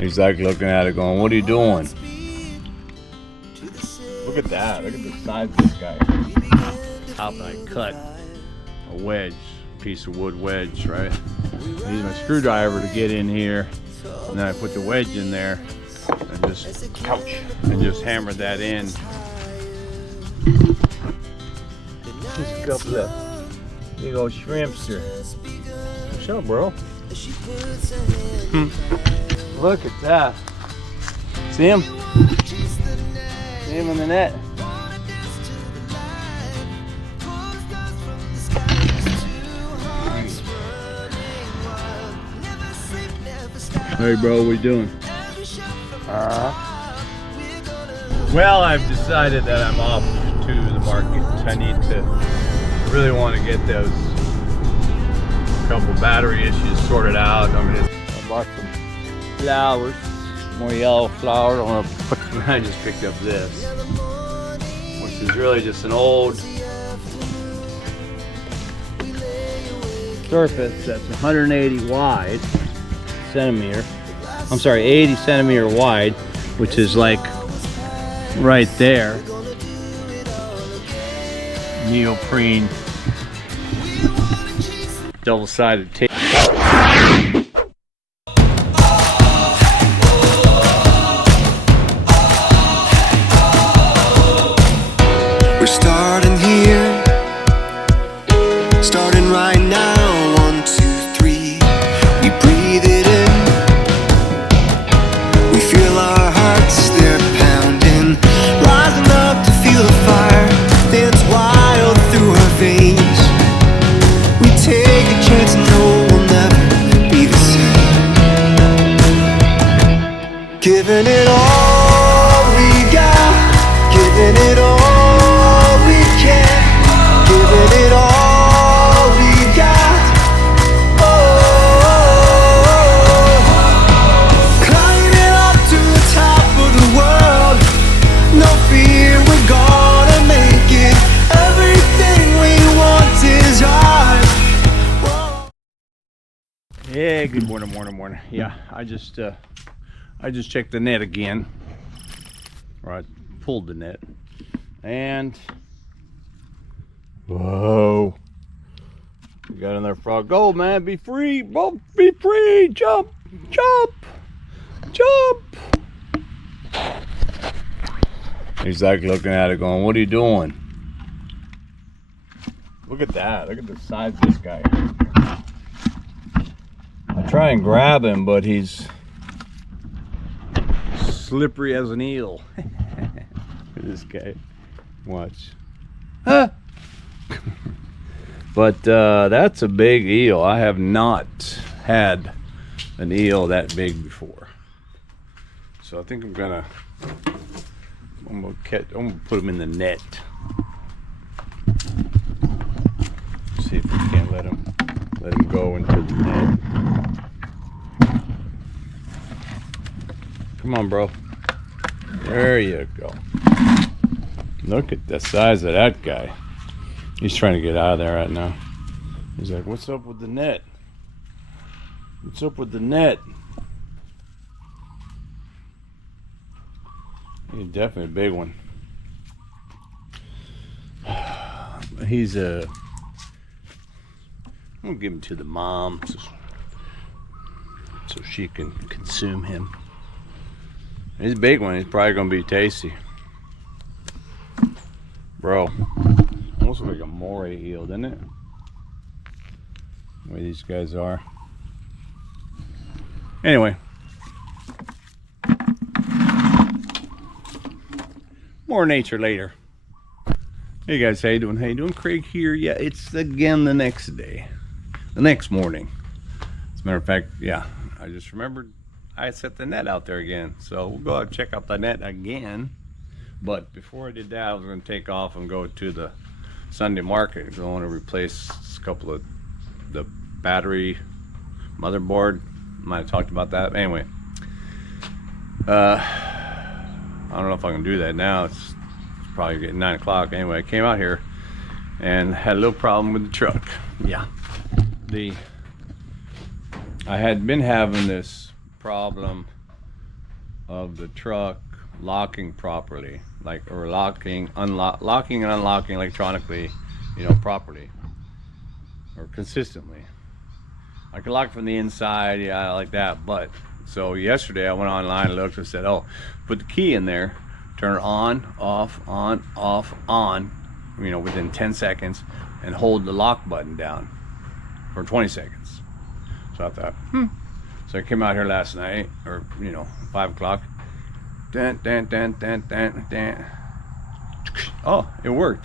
He's like looking at it going, what are you doing? Look at that. Look at the size of this guy. Top and I cut a wedge, piece of wood wedge, right? I use my screwdriver to get in here, and then I put the wedge in there and just hammer that in. Just a couple of big old shrimps here. What's up, bro? Look at that. See him? See him in the net. Hey bro, what you doing? Well, I've decided that I'm off to the market. I really want to get those couple battery issues sorted out. I bought some flowers, more yellow flowers. I just picked up this, which is really just an old surface that's 180 wide centimeter. I'm sorry, 80 centimeter wide, which is like right there. Neoprene, double-sided tape. We're starting here, starting right now. 1, 2, 3. We breathe it in. We feel our hearts, they're pounding, rising up to feel the fire dance wild through our veins. We take a chance and know we'll never be the same. Giving it all we got, giving it all we can, giving it all we got. Oh, climbing up to the top of the world, no fear, we're gonna make it. Everything we want is ours. Yeah, good morning. Yeah, I just checked the net again, or I pulled the net, and whoa, we got another frog. Go, man, be free, bro, be free, jump, jump, jump. He's like looking at it going, what are you doing? Look at that. Look at the size of this guy. I try and grab him, but he's slippery as an eel. Look at this guy. Watch. Huh? But that's a big eel. I have not had an eel that big before. So I think I'm gonna put him in the net. See if we can't let him go into the net. Come on, bro. There you go. Look at the size of that guy. He's trying to get out of there right now. He's like, what's up with the net? What's up with the net? He's definitely a big one. He's I'm gonna give him to the mom so she can consume him. He's a big one. He's probably gonna be tasty, bro. Almost like a moray eel, doesn't it? The way these guys are. Anyway, more nature later. Hey guys, how you doing? How you doing? Craig here. Yeah, it's again the next day, the next morning. As a matter of fact, yeah, I just remembered I set the net out there again, so we'll go out and check out the net again. But before I did that, I was going to take off and go to the Sunday market because I want to replace a couple of the battery motherboard. Might have talked about that. Anyway, I don't know if I can do that now. It's probably getting 9 o'clock. Anyway, I came out here and had a little problem with the truck. Yeah, I had been having this problem of the truck locking properly, like, or locking and unlocking electronically, you know, properly or consistently. I can lock from the inside, yeah, like that. But so yesterday I went online and looked and said, oh, put the key in there, turn it on, off, on, you know, within 10 seconds, and hold the lock button down for 20 seconds. So I thought, So I came out here last night, or, you know, 5 o'clock. Oh, it worked.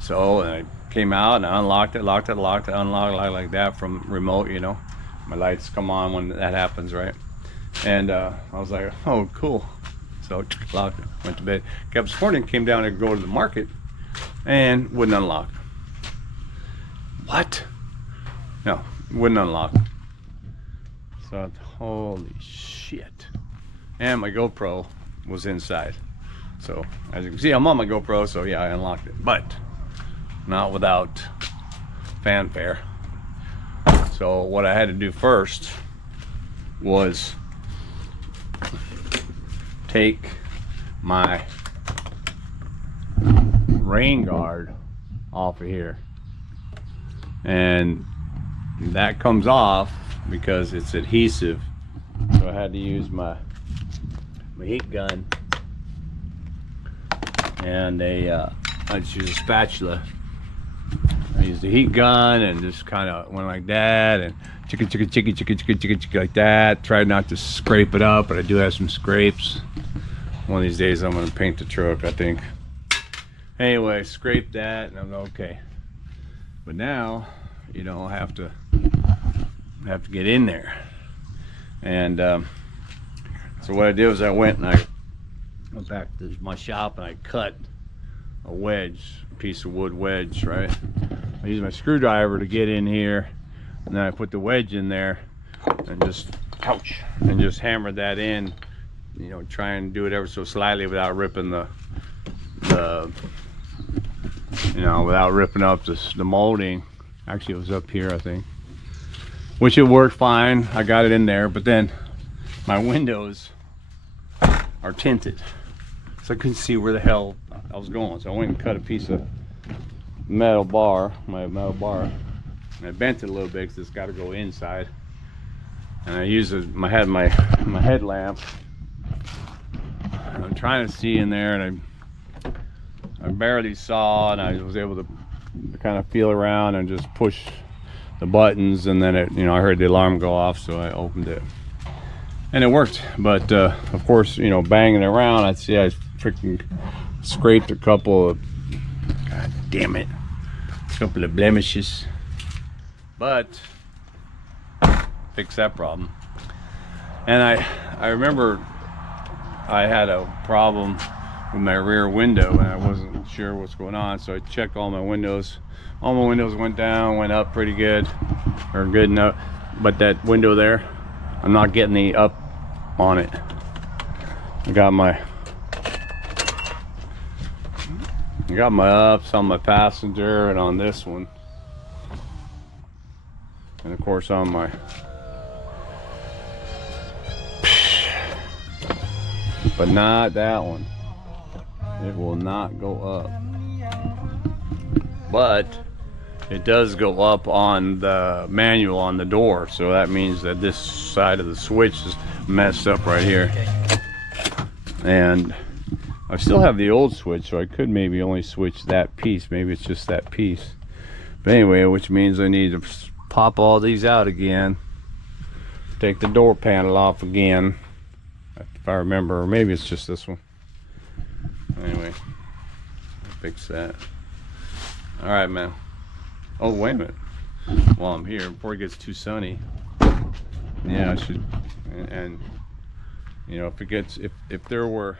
So I came out and I unlocked it, locked, unlocked like that from remote, you know. My lights come on when that happens, right? And I was like, oh, cool. So locked it, went to bed. Kept this morning, came down to go to the market and wouldn't unlock. What? No, wouldn't unlock. So I thought, holy shit. And my GoPro was inside. So as you can see, I'm on my GoPro, so yeah, I unlocked it, but not without fanfare. So what I had to do first was take my rain guard off of here, and that comes off because it's adhesive. So I had to use my heat gun and I just use a spatula. I used the heat gun and just kind of went like that and chicka like that. Tried not to scrape it up, but I do have some scrapes. One of these days I'm gonna paint the truck, I think. Anyway, scrape that and I'm okay. But now, you know, I have to get in there. And so what I did was I went and I went back to my shop and I cut a wedge, a piece of wood wedge, right? I used my screwdriver to get in here, and then I put the wedge in there and just hammered that in, you know, try and do it ever so slightly without ripping the you know, without ripping up the molding. Actually, it was up here, I think, which it worked fine. I got it in there, but then my windows are tinted, so I couldn't see where the hell I was going. So I went and cut a piece of metal bar, and I bent it a little bit because it's got to go inside. And I used my headlamp. And I'm trying to see in there, and I barely saw, and I was able to kind of feel around and just push the buttons, and then it, you know, I heard the alarm go off, so I opened it and it worked. But of course, you know, banging around, I freaking scraped a couple of, god damn it, a couple of blemishes, but fixed that problem. And I remember I had a problem with my rear window and I wasn't sure what's going on, so I checked all my windows. All my windows went down, went up pretty good, or good enough, but that window there, I'm not getting the up on it. I got my ups on my passenger and on this one, and of course on my, but not that one. It will not go up, but it does go up on the manual on the door, so that means that this side of the switch is messed up right here. And I still have the old switch, so I could maybe only switch that piece. Maybe it's just that piece. But anyway, which means I need to pop all these out again, take the door panel off again, if I remember, or maybe it's just this one. Anyway, I'll fix that. All right, man. Oh, wait a minute. While I'm here, before it gets too sunny, yeah, I should, and you know, if it gets, if there were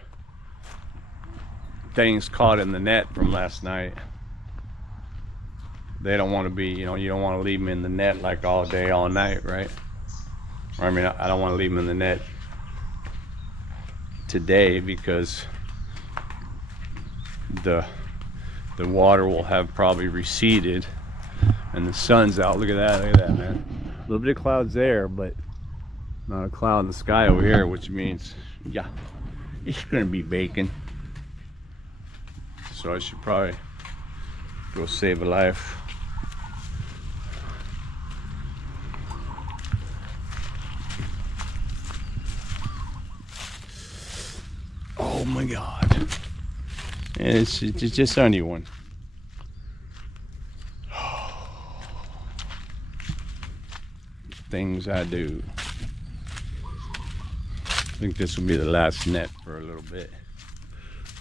things caught in the net from last night, they don't want to be, you know, you don't want to leave them in the net like all day, all night, right? Or I mean, I don't want to leave them in the net today because the water will have probably receded and the sun's out. Look at that, man. A little bit of clouds there, but Not a cloud in the sky over here, which means, yeah, it's gonna be bacon. So I should probably go save a life. Oh my God. And it's just only one. Things I do. I think this will be the last net for a little bit.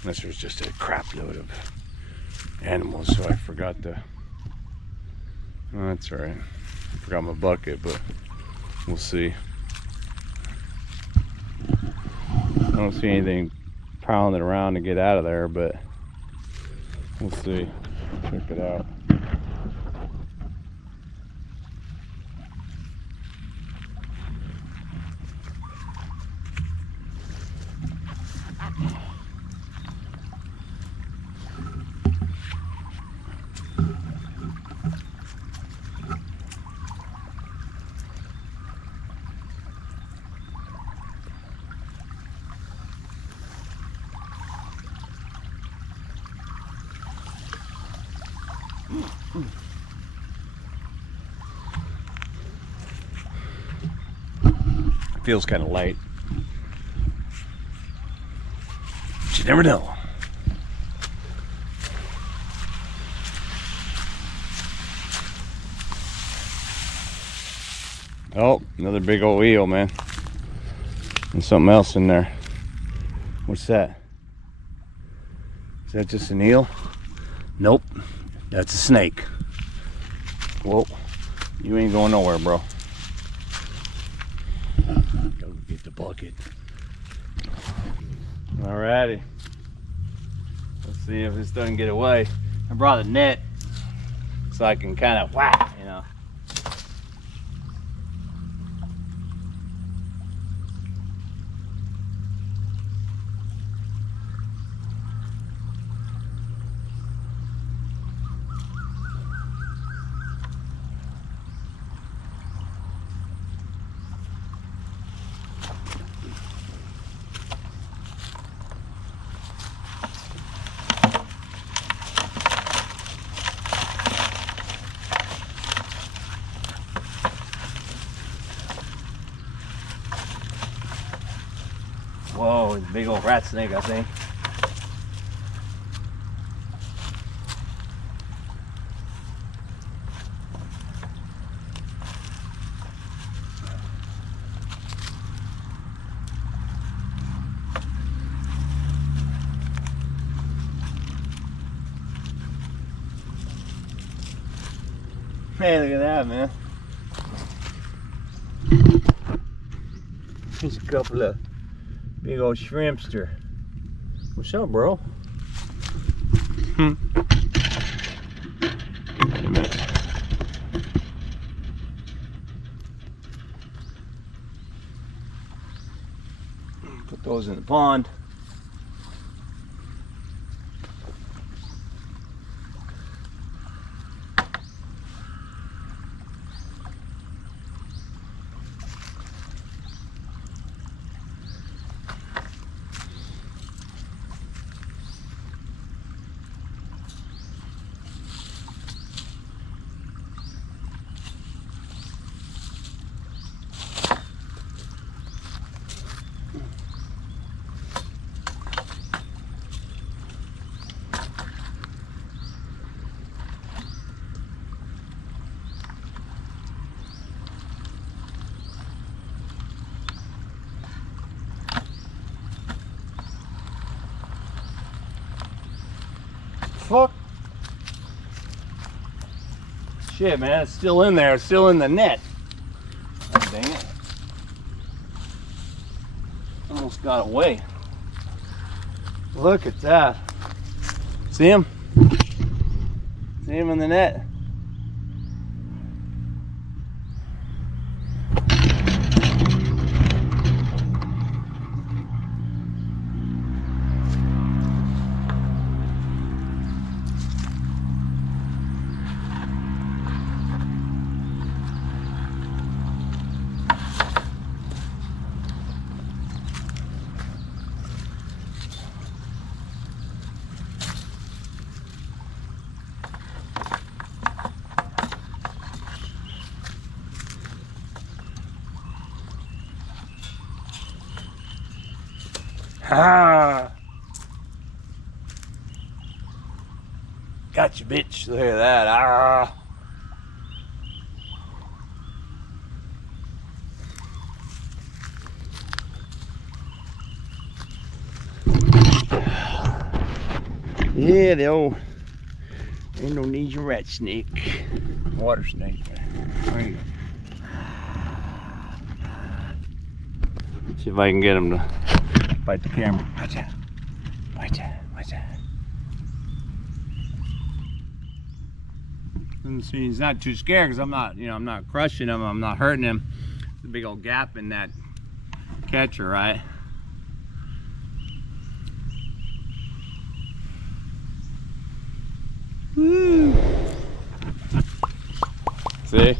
Unless there's just a crap load of animals, so I forgot to. Oh, that's alright. I forgot my bucket, but we'll see. I don't see anything pounding around to get out of there, but we'll see. Check it out. Feels kind of light. But you never know. Oh, another big old eel, man. And something else in there. What's that? Is that just an eel? Nope, that's a snake. Whoa, you ain't going nowhere, bro. Go get the bucket. Alrighty. Let's see if this doesn't get away. I brought a net so I can kind of whack, you know. Whoa, it's a big old rat snake, I think. Hey, look at that, man. There's a couple of big old shrimpster. What's up, bro? Wait a minute. Put those in the pond. Fuck. Shit, man, it's still in there. It's still in the net. Oh, dang it. Almost got away. Look at that. See him? See him in the net? Ah! Got you, bitch. Look at that. Ah! Yeah, the old Indonesian rat snake. Water snake. There you go. See if I can get him to bite the camera. Watch out. Watch out. Watch out. See, he's not too scared because I'm not, I'm not crushing him. I'm not hurting him. There's a big old gap in that catcher, right? Woo. See?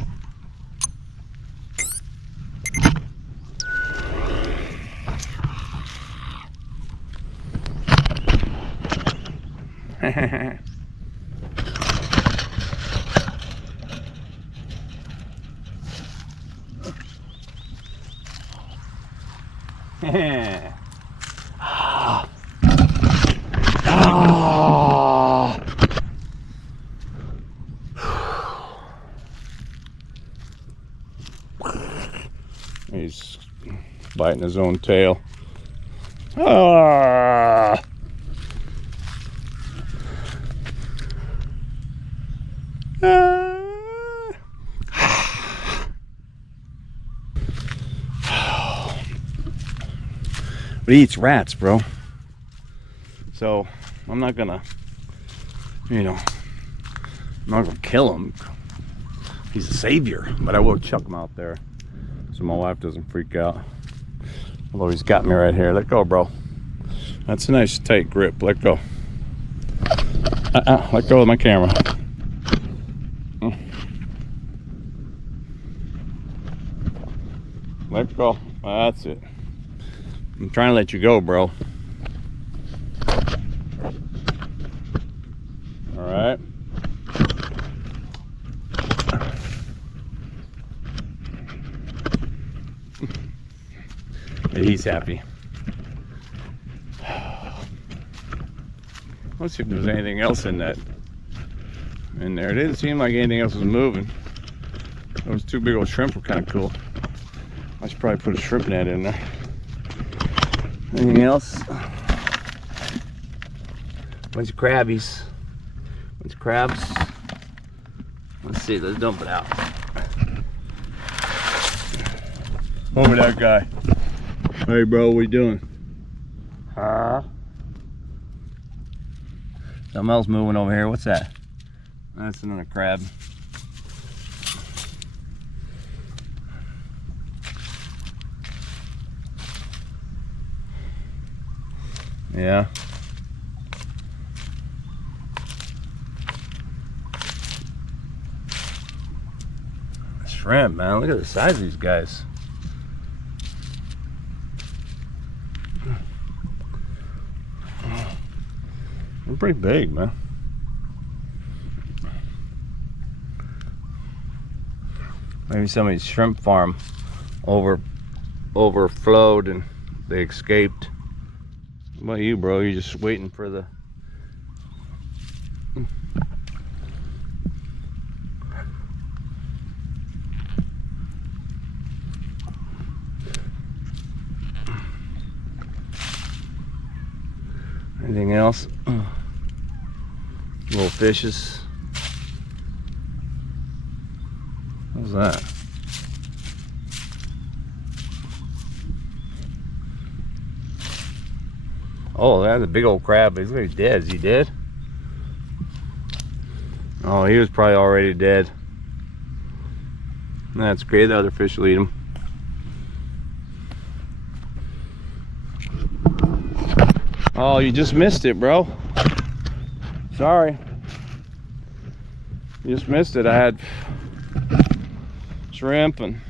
He's biting his own tail. Ah! But he eats rats, bro. So I'm not gonna, I'm not gonna kill him. He's a savior, but I will chuck him out there so my wife doesn't freak out. Although he's got me right here. Let go, bro. That's a nice tight grip. Let go. Let go of my camera. Let go. That's it. I'm trying to let you go, bro. All right. He's happy. Let's see if there's anything else in there. It didn't seem like anything else was moving. Those two big old shrimp were kind of cool. I should probably put a shrimp net in there. Anything else? Bunch of crabbies. Bunch of crabs. Let's see, let's dump it out. Over that guy. Hey bro, what you doing? Huh? Something else moving over here. What's that? That's another crab. Yeah. Shrimp, man. Look at the size of these guys. They're pretty big, man. Maybe somebody's shrimp farm overflowed and they escaped. What about you, bro? You're just waiting for the... Anything else? Little fishes. What's that? Oh, that's a big old crab. He's very dead. Is he dead? Oh, he was probably already dead. That's great. The other fish will eat him. Oh, you just missed it, bro. Sorry. You just missed it. I had shrimp and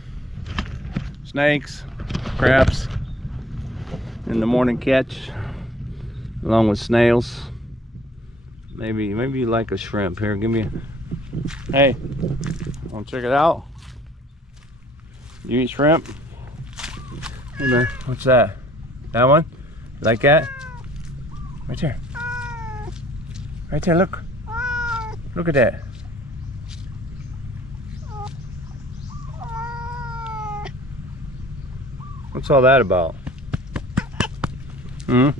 snakes, crabs in the morning catch, along with snails. Maybe you like a shrimp. Here, give me a... Hey, wanna check it out? You eat shrimp? Hey man, what's that? That one? Like that? Right there. Right there, look. Look at that. What's all that about? Hmm?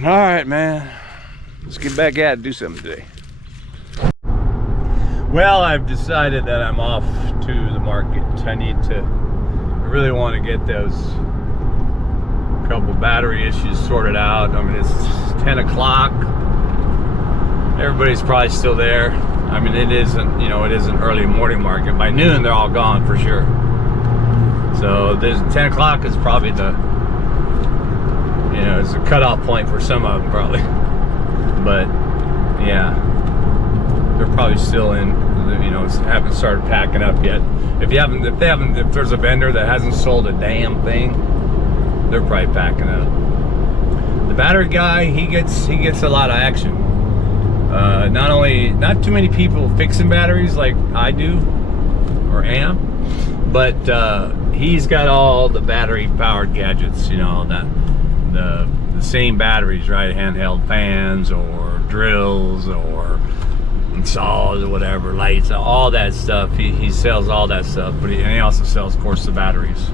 Alright, man. Let's get back at it and do something today. Well, I've decided that I'm off to the market. I really want to get those couple battery issues sorted out. I mean, it's 10 o'clock. Everybody's probably still there. I mean, it isn't, you know, it is an early morning market. By noon, they're all gone for sure. So there's 10 o'clock is probably the, you know, it's a cutoff point for some of them probably. But yeah, they're probably still in, you know, haven't started packing up yet. If there's a vendor that hasn't sold a damn thing, they're probably packing up. The battery guy, he gets a lot of action. Not too many people fixing batteries like I do or am, but he's got all the battery powered gadgets, you know, the same batteries, right? Handheld fans or drills or saws or whatever, lights, all that stuff. He sells all that stuff, but he also sells, of course, the batteries,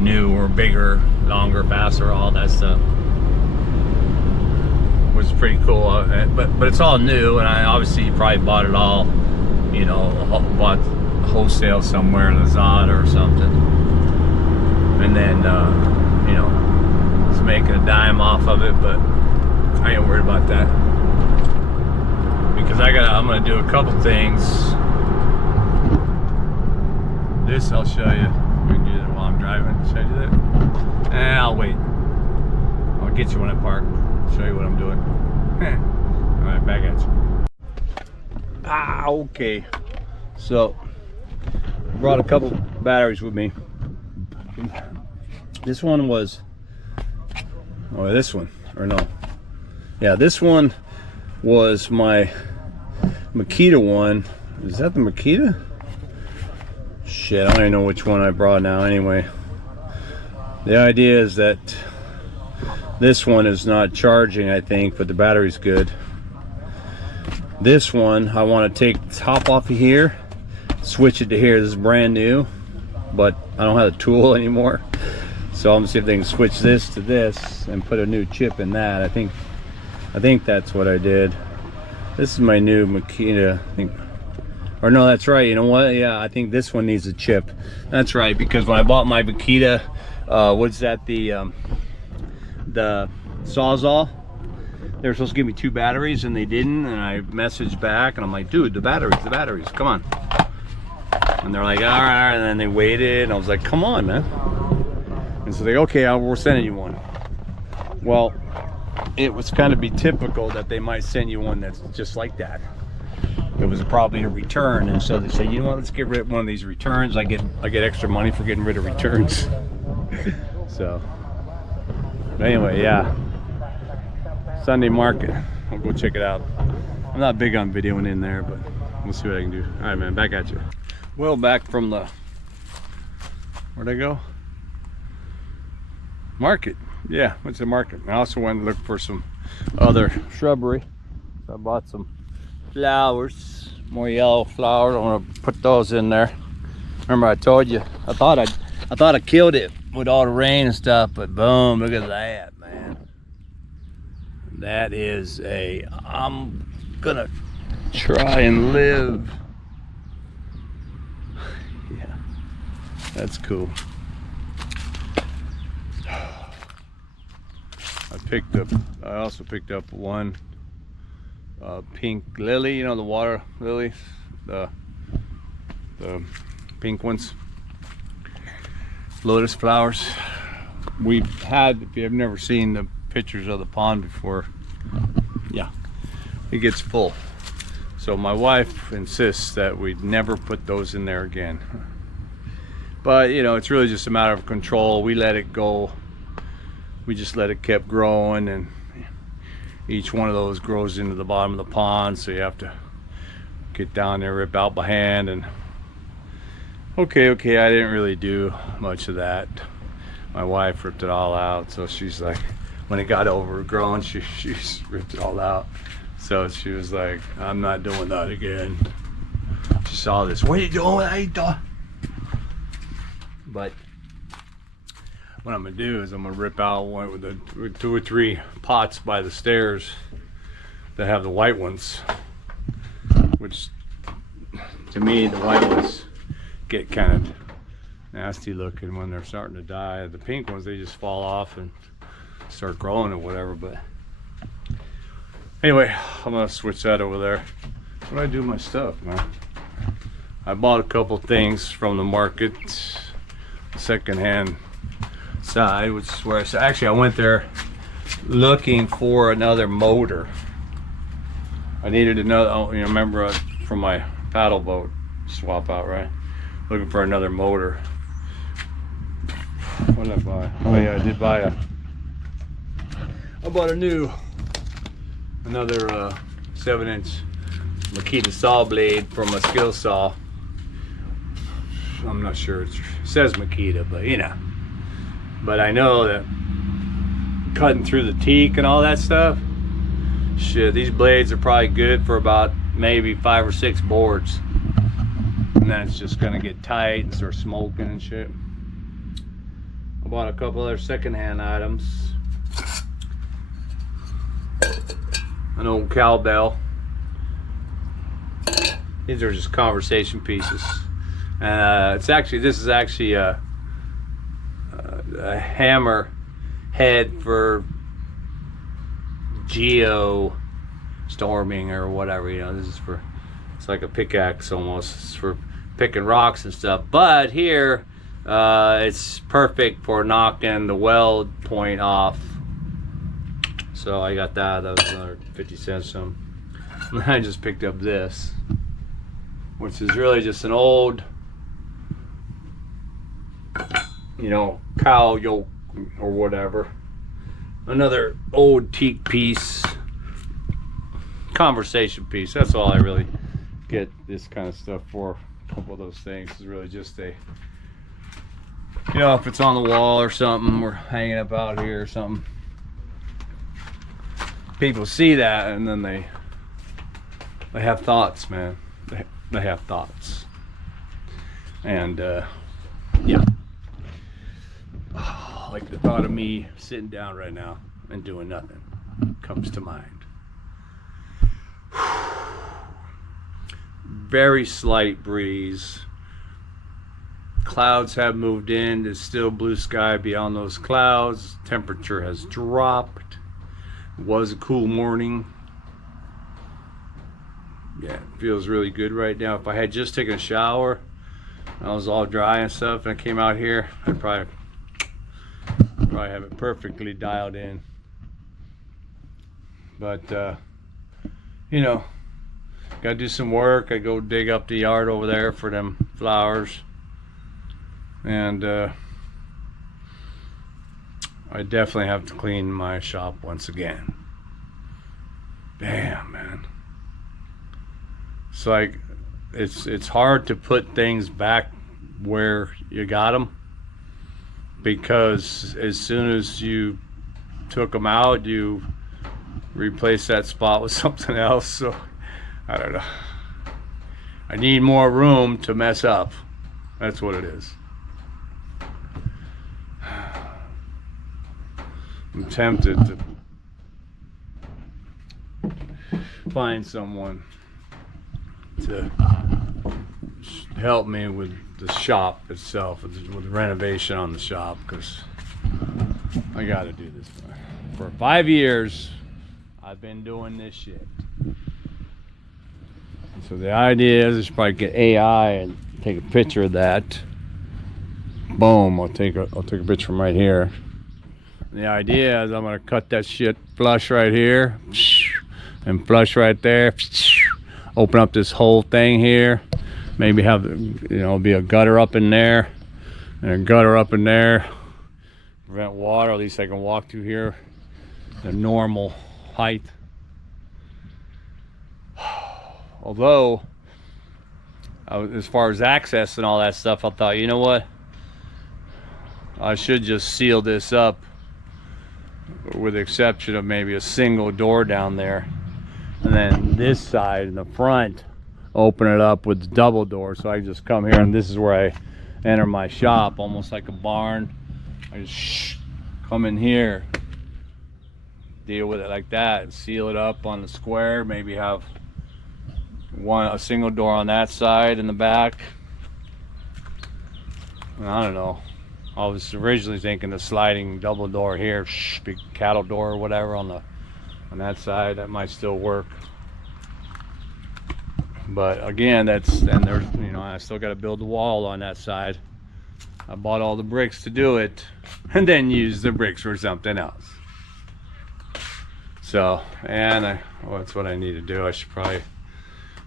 new or bigger, longer, faster, all that stuff. Was pretty cool, but it's all new, and obviously he probably bought it all, you know, bought wholesale somewhere in the Zod or something, and then you know, he's making a dime off of it, but I ain't worried about that because I'm gonna do a couple things. This I'll show you. We can do that while I'm driving. Should I do that? I'll wait. I'll get you when I park. Show you what I'm doing. All right, back at you. Okay. So, I brought a couple batteries with me. This one was, oh, this one, or no. Yeah, this one was my Makita one. Is that the Makita? Shit, I don't even know which one I brought now anyway. The idea is that this one is not charging, I think, but the battery's good. This one, I want to take the top off of here, switch it to here. This is brand new, but I don't have the tool anymore. So I'm gonna see if they can switch this to this and put a new chip in that. I think that's what I did. This is my new Makita, I think. Or no, that's right. You know what? Yeah, I think this one needs a chip. That's right, because when I bought my Makita, what's that? The Sawzall, they were supposed to give me 2 batteries and they didn't, and I messaged back and I'm like, dude, the batteries, come on. And they're like, all right, and then they waited and I was like, come on, man. And so they, okay, we're sending you one. Well, it was kind of be typical that they might send you one that's just like that. It was probably a return, and so they say, you know what, let's get rid of one of these returns. I get extra money for getting rid of returns. So but anyway, yeah, Sunday market, I'll go check it out. I'm not big on videoing in there, but we'll see what I can do. All right, man, back at you. Well, back from the, where'd I go? Market. Yeah, what's the market? I also wanted to look for some other shrubbery. So I bought some flowers, more yellow flowers. I want to put those in there. Remember I told you, I thought I killed it with all the rain and stuff, but boom, look at that, man. That is I'm gonna try and live. Yeah, that's cool. I also picked up one pink lily, you know, the water lilies, the pink ones, lotus flowers. We've had, if you've never seen the pictures of the pond before, yeah, it gets full. So my wife insists that we never put those in there again. But you know, it's really just a matter of control. We let it go. We just let it keep growing, and each one of those grows into the bottom of the pond, so you have to get down there, rip out by hand. And okay, I didn't really do much of that. my wife ripped it all out. So she's like, when it got overgrown, she's ripped it all out. So she was like, I'm not doing that again. She saw this, what are you doing? What are you doing? But what I'm gonna do is I'm gonna rip out one with 2 or 3 pots by the stairs that have the white ones, which to me the white ones get kind of nasty looking when they're starting to die. The pink ones, they just fall off and start growing or whatever. But anyway, I'm gonna switch that over there. What do I do with my stuff, man? I bought a couple things from the market, secondhand side, which is where actually I went there looking for another motor. I needed another, you remember from my paddle boat swap out, right? Looking for another motor. What did I buy? Oh yeah, I did buy I bought another 7-inch Makita saw blade from a skill saw. I'm not sure, it says Makita, but you know. But I know that cutting through the teak and all that stuff, shit, these blades are probably good for about maybe 5 or 6 boards. And then it's just gonna get tight and start smoking and shit. I bought a couple other secondhand items. An old cowbell. These are just conversation pieces. This is actually a hammer head for geo storming or whatever, you know. This is for, it's like a pickaxe almost. It's for picking rocks and stuff. But here, it's perfect for knocking the weld point off. So I got that. That was another 50 cents. Some. And I just picked up this, which is really just an old, you know, cow yoke or whatever. Another old teak piece, conversation piece. That's all I really get this kind of stuff for. A couple of those things is really just a, you know, if it's on the wall or something, we're hanging up out here or something, people see that and then they have thoughts, man. They have thoughts. And yeah, like the thought of me sitting down right now and doing nothing comes to mind. Very slight breeze. Clouds have moved in. There's still blue sky beyond those clouds. Temperature has dropped. It was a cool morning. Yeah, it feels really good right now. If I had just taken a shower, I was all dry and stuff, and I came out here, I'd probably have it perfectly dialed in. But you know, gotta do some work. I go dig up the yard over there for them flowers, and I definitely have to clean my shop once again. Damn, man. It's like it's hard to put things back where you got them, because as soon as you took them out, you replace that spot with something else. So I don't know, I need more room to mess up. That's what it is. I'm tempted to find someone to help me with the shop itself, with the renovation on the shop, because I got to do this. For 5 years I've been doing this shit. So the idea is to probably get AI and take a picture of that. Boom, I'll take a picture from right here. And the idea is I'm gonna cut that shit flush right here and flush right there. Open up this whole thing here. Maybe have, you know, be a gutter up in there and a gutter up in there. Prevent water. At least I can walk through here the normal height. Although, as far as access and all that stuff, I thought, you know what? I should just seal this up, with the exception of maybe a single door down there, and then this side in the front open it up with the double door, so I can just come here, and this is where I enter my shop, almost like a barn. I just come in here, deal with it like that, and seal it up on the square. Maybe have a single door on that side in the back. And I don't know, I was originally thinking the sliding double door here, big cattle door or whatever on that side. That might still work. But again, there's, you know, I still got to build the wall on that side. I bought all the bricks to do it, and then use the bricks for something else. So, and well, that's what I need to do. I should probably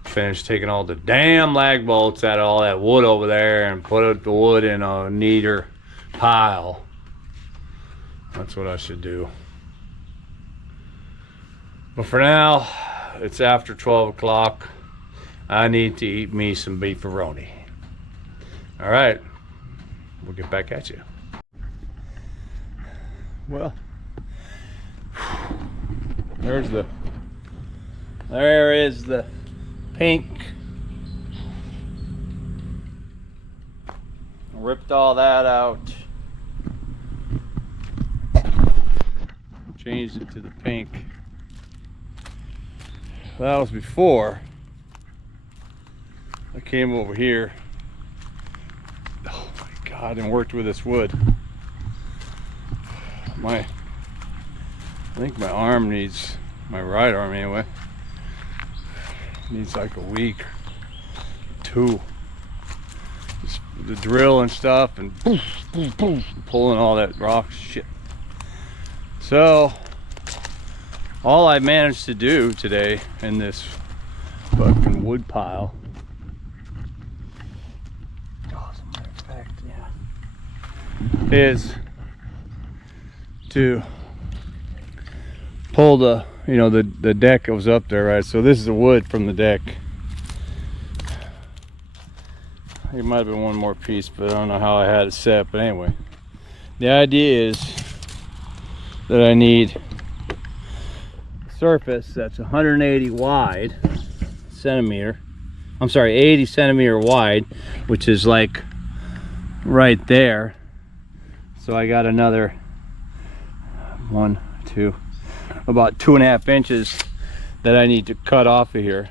finish taking all the damn lag bolts out of all that wood over there and put the wood in a neater pile. That's what I should do. But for now, it's after 12 o'clock. I need to eat me some beefaroni. All right, we'll get back at you. Well, there is the pink. Ripped all that out. Changed it to the pink. That was before I came over here, oh my God, and worked with this wood. I think my arm needs, my right arm anyway, needs like a week, two. Just the drill and stuff, and boom, boom, boom, pulling all that rock shit. So all I managed to do today in this fucking wood pile, is to pull the, you know, the deck that was up there, right? So this is the wood from the deck. There might have been one more piece, but I don't know how I had it set. But anyway, the idea is that I need a surface that's 180 wide centimeter. I'm sorry, 80 centimeter wide, which is like right there. So I got another about 2.5 inches that I need to cut off of here.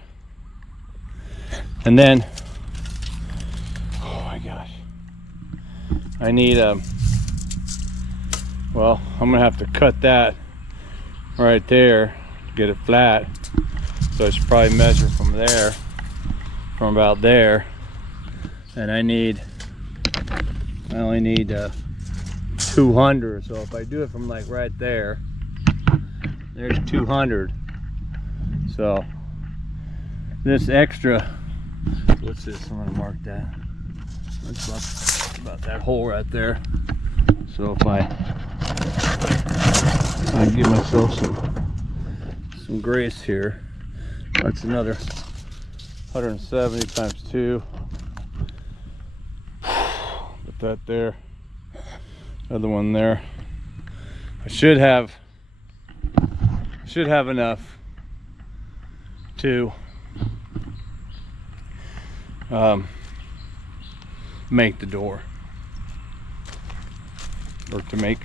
And then, oh my gosh, I need well, I'm gonna have to cut that right there to get it flat. So I should probably measure from there, from about there. And I only need 200. So if I do it from like right there, there's 200. So this extra, what's this? I'm gonna mark that. That's about that hole right there. So if I give myself some grace here, that's another 170 times 2. Put that there. Other one there. I should have enough to make the door, or to make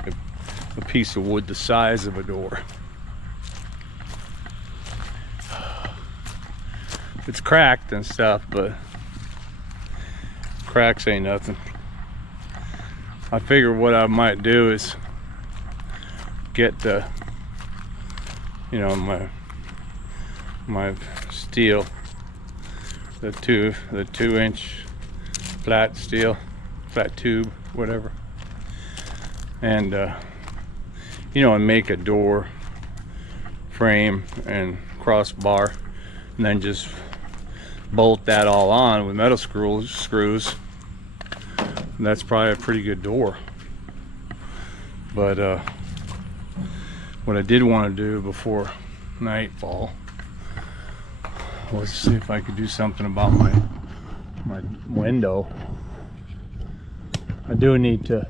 a piece of wood the size of a door. It's cracked and stuff, but cracks ain't nothing. I figure what I might do is get the, you know, my steel, the 2-inch flat steel, flat tube, whatever, and you know, and make a door frame and crossbar, and then just bolt that all on with metal screws. And that's probably a pretty good door. But what I did want to do before nightfall was see if I could do something about my window. I do need to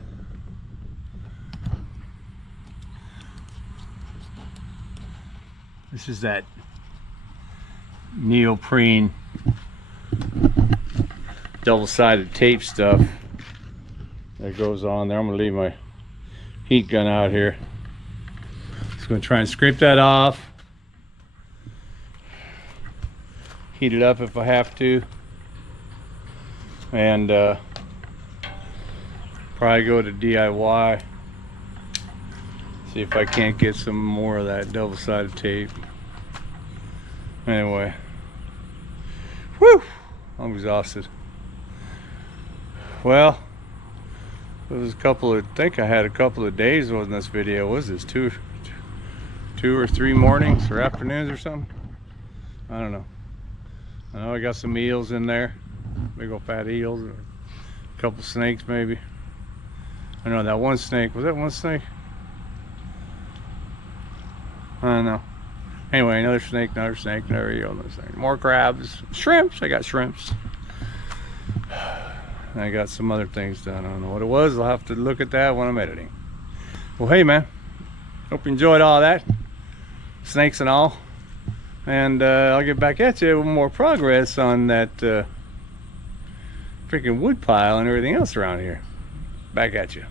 This is that neoprene double-sided tape stuff that goes on there. I'm gonna leave my heat gun out here. Just gonna try and scrape that off. Heat it up if I have to. And probably go to DIY. See if I can't get some more of that double-sided tape. Anyway. Whew! I'm exhausted. Well, it was I think I had a couple of days on this video. What was this, two or three mornings or afternoons or something? I don't know. I know I got some eels in there. Big old fat eels. Or a couple snakes maybe. I don't know, that one snake. Was that one snake? I don't know. Anyway, another snake, another eel, another snake. More crabs. Shrimps. I got shrimps. I got some other things done. I don't know what it was. I'll have to look at that when I'm editing. Well, hey man, hope you enjoyed all that, snakes and all, and I'll get back at you with more progress on that freaking wood pile and everything else around here. Back at you.